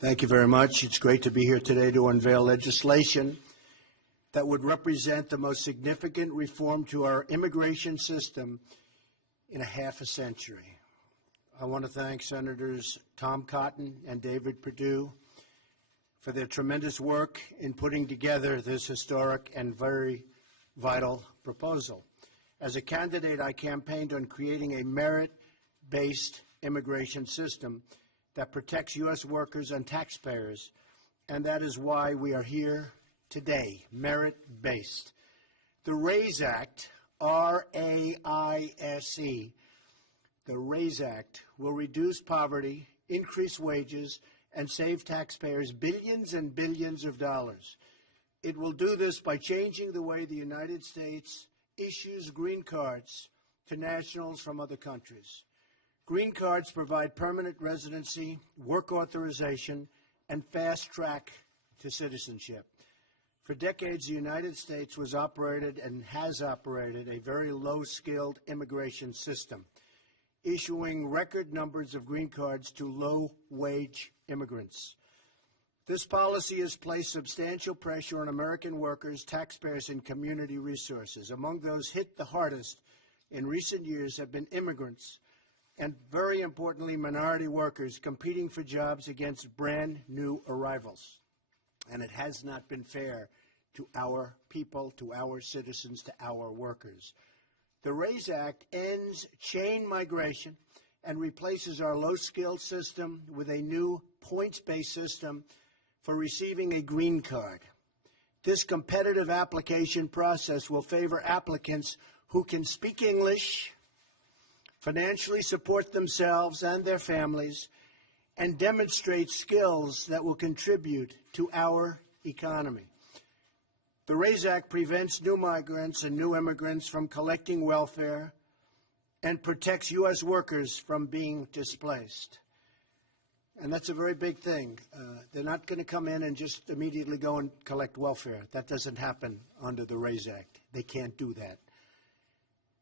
Thank you very much. It's great to be here today to unveil legislation that would represent the most significant reform to our immigration system in a half a century. I want to thank Senators Tom Cotton and David Perdue for their tremendous work in putting together this historic and very vital proposal. As a candidate, I campaigned on creating a merit-based immigration system that protects U.S. workers and taxpayers, and that is why we are here today, merit-based. The RAISE Act, R-A-I-S-E, the RAISE Act will reduce poverty, increase wages, and save taxpayers billions and billions of dollars. It will do this by changing the way the United States issues green cards to nationals from other countries. Green cards provide permanent residency, work authorization, and fast track to citizenship. For decades, the United States was operated and has operated a very low-skilled immigration system, issuing record numbers of green cards to low-wage immigrants. This policy has placed substantial pressure on American workers, taxpayers, and community resources. Among those hit the hardest in recent years have been immigrants and, very importantly, minority workers competing for jobs against brand new arrivals. And it has not been fair to our people, to our citizens, to our workers. The RAISE Act ends chain migration and replaces our low-skilled system with a new points-based system for receiving a green card. This competitive application process will favor applicants who can speak English, financially support themselves and their families, and demonstrate skills that will contribute to our economy. The RAISE Act prevents new migrants and new immigrants from collecting welfare and protects U.S. workers from being displaced. And that's a very big thing. They're not going to come in and just immediately go and collect welfare. That doesn't happen under the RAISE Act. They can't do that.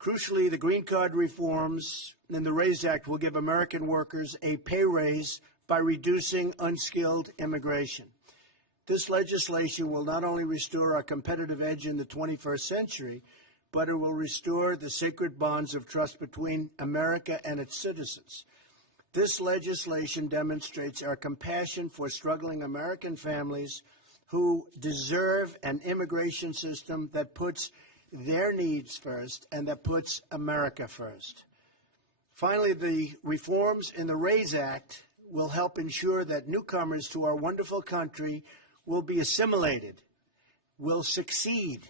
Crucially, the green card reforms in the RAISE Act will give American workers a pay raise by reducing unskilled immigration. This legislation will not only restore our competitive edge in the 21st century, but it will restore the sacred bonds of trust between America and its citizens. This legislation demonstrates our compassion for struggling American families who deserve an immigration system that puts their needs first and that puts America first. Finally, the reforms in the RAISE Act will help ensure that newcomers to our wonderful country will be assimilated, will succeed,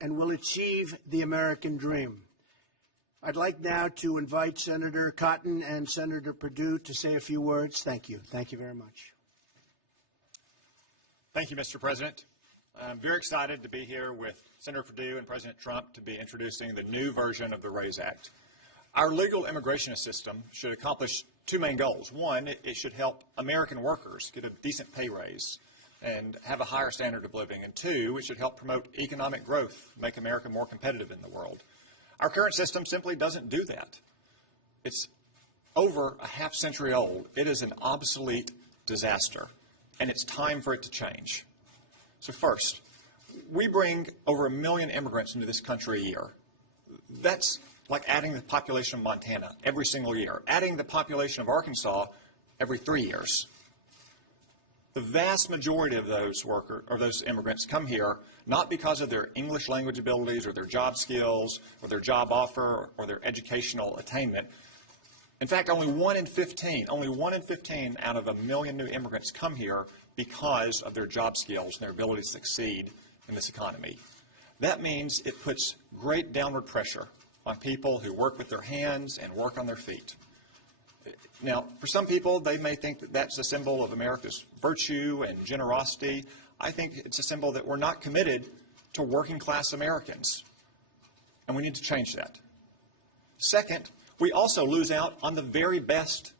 and will achieve the American dream. I'd like now to invite Senator Cotton and Senator Perdue to say a few words. Thank you. Thank you very much. Thank you, Mr. President. I'm very excited to be here with Senator Perdue and President Trump to be introducing the new version of the RAISE Act. Our legal immigration system should accomplish two main goals. One, it should help American workers get a decent pay raise and have a higher standard of living. And two, it should help promote economic growth, make America more competitive in the world. Our current system simply doesn't do that. It's over a half century old. It is an obsolete disaster, and it's time for it to change. So first, we bring over 1 million immigrants into this country a year. That's like adding the population of Montana every single year, adding the population of Arkansas every 3 years. The vast majority of those immigrants come here not because of their English language abilities or their job skills or their job offer or their educational attainment. In fact, only one in 15 out of 1 million new immigrants come here because of their job skills and their ability to succeed in this economy. That means it puts great downward pressure on people who work with their hands and work on their feet. Now, for some people, they may think that that's a symbol of America's virtue and generosity. I think it's a symbol that we're not committed to working-class Americans, and we need to change that. Second, we also lose out on the very best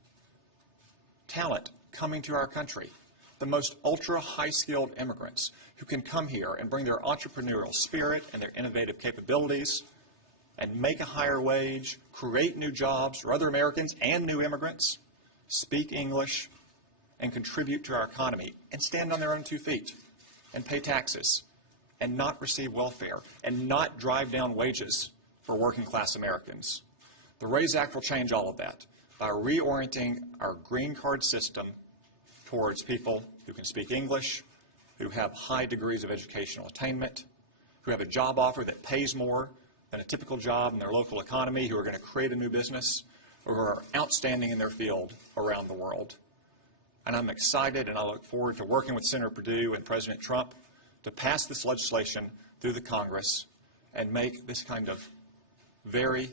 talent coming to our country, the most ultra-high-skilled immigrants who can come here and bring their entrepreneurial spirit and their innovative capabilities and make a higher wage, create new jobs for other Americans and new immigrants, speak English, and contribute to our economy and stand on their own 2 feet and pay taxes and not receive welfare and not drive down wages for working class Americans. The RAISE Act will change all of that by reorienting our green card system towards people who can speak English, who have high degrees of educational attainment, who have a job offer that pays more than a typical job in their local economy, who are going to create a new business, or who are outstanding in their field around the world. And I'm excited and I look forward to working with Senator Perdue and President Trump to pass this legislation through the Congress and make this kind of very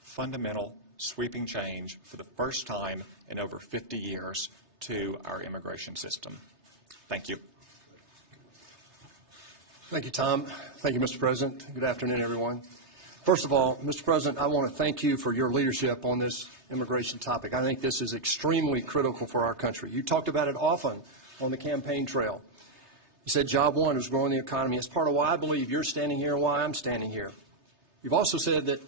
fundamental, sweeping change for the first time in over 50 years to our immigration system. Thank you. Thank you, Tom. Thank you, Mr. President. Good afternoon, everyone. First of all, Mr. President, I want to thank you for your leadership on this immigration topic. I think this is extremely critical for our country. You talked about it often on the campaign trail. You said job one is growing the economy. It's part of why I believe you're standing here and why I'm standing here. You've also said that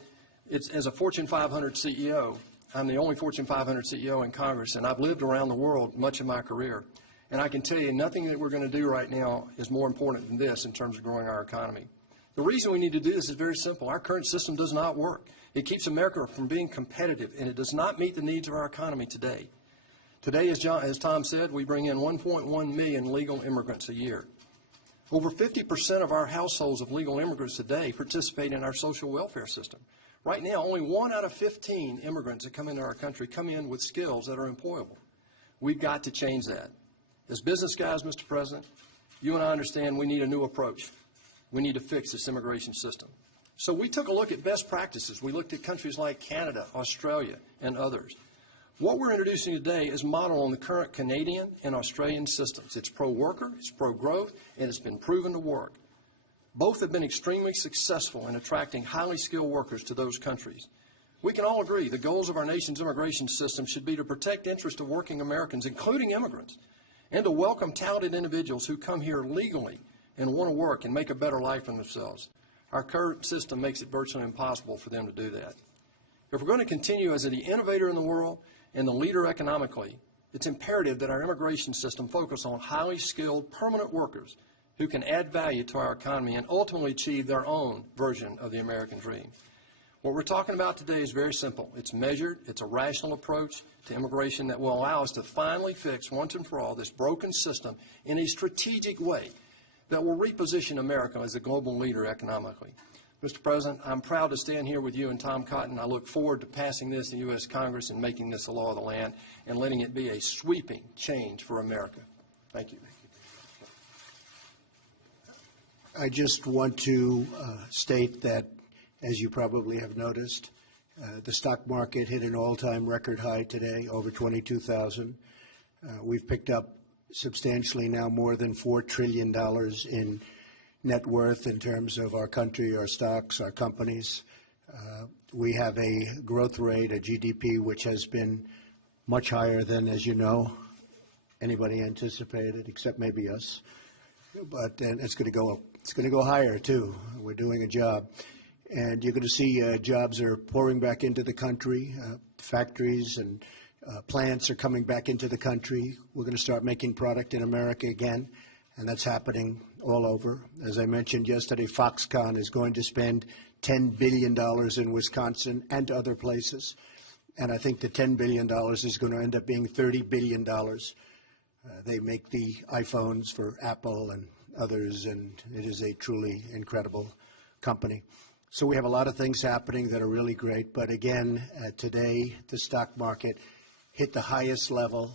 it's, as a Fortune 500 CEO, I'm the only Fortune 500 CEO in Congress, and I've lived around the world much of my career. And I can tell you nothing that we're going to do right now is more important than this in terms of growing our economy. The reason we need to do this is very simple. Our current system does not work. It keeps America from being competitive, and it does not meet the needs of our economy today. Today, as Tom said, we bring in 1.1 million legal immigrants a year. Over 50% of our households of legal immigrants today participate in our social welfare system. Right now, only 1 out of 15 immigrants that come into our country come in with skills that are employable. We've got to change that. As business guys, Mr. President, you and I understand we need a new approach. We need to fix this immigration system. So we took a look at best practices. We looked at countries like Canada, Australia, and others. What we're introducing today is modeled on the current Canadian and Australian systems. It's pro-worker, it's pro-growth, and it's been proven to work. Both have been extremely successful in attracting highly skilled workers to those countries. We can all agree the goals of our nation's immigration system should be to protect the interests of working Americans, including immigrants, and to welcome talented individuals who come here legally and want to work and make a better life for themselves. Our current system makes it virtually impossible for them to do that. If we're going to continue as the innovator in the world and the leader economically, it's imperative that our immigration system focus on highly skilled permanent workers who can add value to our economy and ultimately achieve their own version of the American dream. What we're talking about today is very simple. It's measured. It's a rational approach to immigration that will allow us to finally fix once and for all this broken system in a strategic way that will reposition America as a global leader economically. Mr. President, I'm proud to stand here with you and Tom Cotton. I look forward to passing this in the U.S. Congress and making this a law of the land and letting it be a sweeping change for America. Thank you. I just want to state that, as you probably have noticed, the stock market hit an all-time record high today, over 22,000. We've picked up substantially now more than $4 trillion in net worth in terms of our country, our stocks, our companies. We have a growth rate, a GDP, which has been much higher than, as you know, anybody anticipated, except maybe us. But it's going to go higher too. We're doing a job, and you're going to see jobs are pouring back into the country. Factories and plants are coming back into the country. We're going to start making product in America again, and that's happening all over. As I mentioned yesterday, Foxconn is going to spend $10 billion in Wisconsin and other places, and I think the $10 billion is going to end up being $30 billion. They make the iPhones for Apple and others, and it is a truly incredible company. So we have a lot of things happening that are really great, but again, today the stock market hit the highest level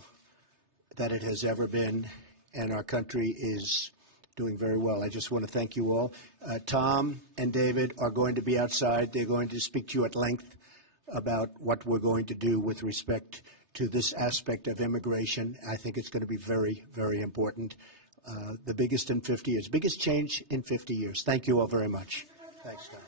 that it has ever been, and our country is doing very well. I just want to thank you all. Tom and David are going to be outside. They're going to speak to you at length about what we're going to do with respect to this aspect of immigration. I think it's going to be very, very important. The biggest in 50 years, biggest change in 50 years. Thank you all very much. Thanks, Tom.